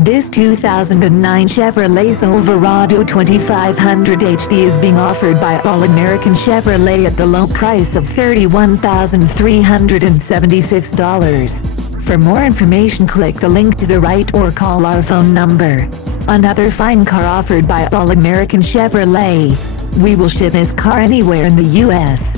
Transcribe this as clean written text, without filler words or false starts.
This 2009 Chevrolet Silverado 2500 HD is being offered by All American Chevrolet at the low price of $31,376. For more information, click the link to the right or call our phone number. Another fine car offered by All American Chevrolet. We will ship this car anywhere in the U.S.